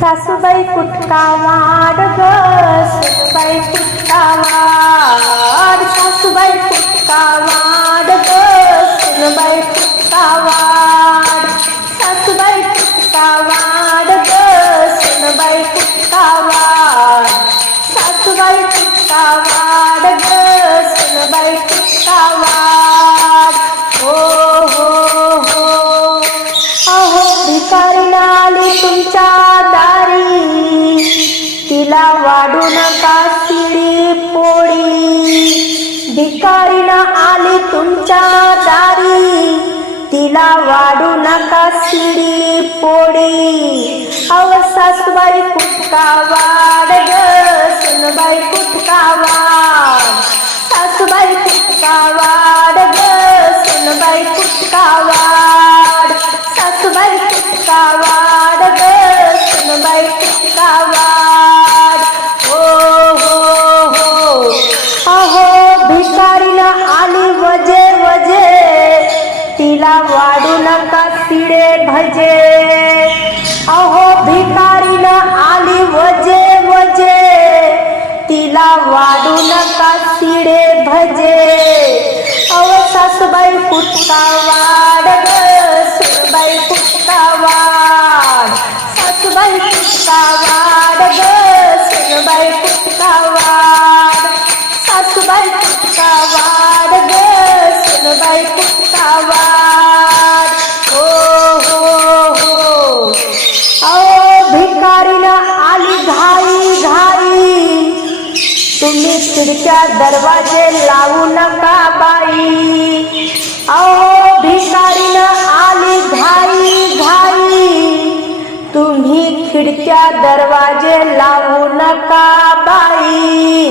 सासूबाई कुटका वाढ ग सासूबाई कुटका वाढ सासूबाई कुटका वाढ तुमच्या दारी तिला वाढू नका शिडी पोड़ी. अव सासूबाई कुटका वाड ग? सुनबाई कुटका वाड सासूबाई कुटका वाड ग? सुनबाई कुटका वाड सासूबाई कुटका वाड भजे अहो भिकारीनं आली वजे वजे. तिला वाढू नका शिडे भजे. अहो सासूबाई कुत्ता वाढ. खिडक्या दरवाजे लावू नका बाई अहो भिकारीनं आली घाई घाई तुम्ही खिडक्या दरवाजे लावू नका बाई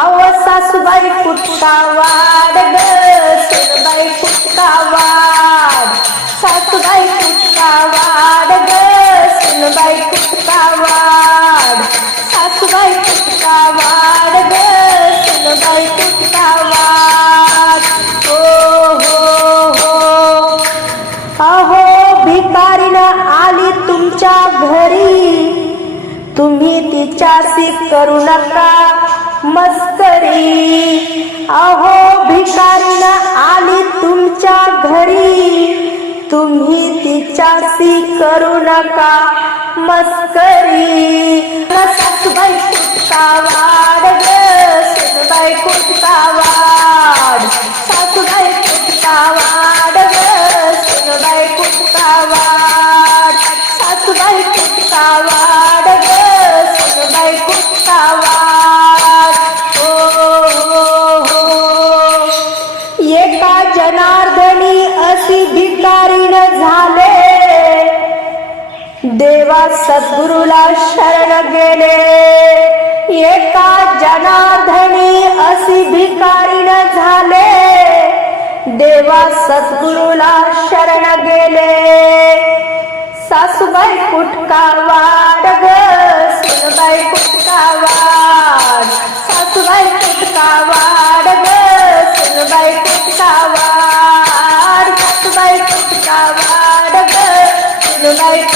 अहो सासूबाई कुटका वाढ ग सुनबाई कुटका वाढ सासूबाई कुटका ग सुनबाई कुटका वाढ तुम्ही तिच्याशी करू नका. मस्करी अहो भिकारीनं आली तुमच्या घरी. तुम्ही तिच्याशी करू नका. मस्करी जनार्दनी अशी भिकारीनं झाले. देवा सद्गुरुला शरण गेले. एका जनार्दनी अशी भिकारीण झाले. देवा सद्गुरुला शरण गेले. सासूबाई कुटका वाढ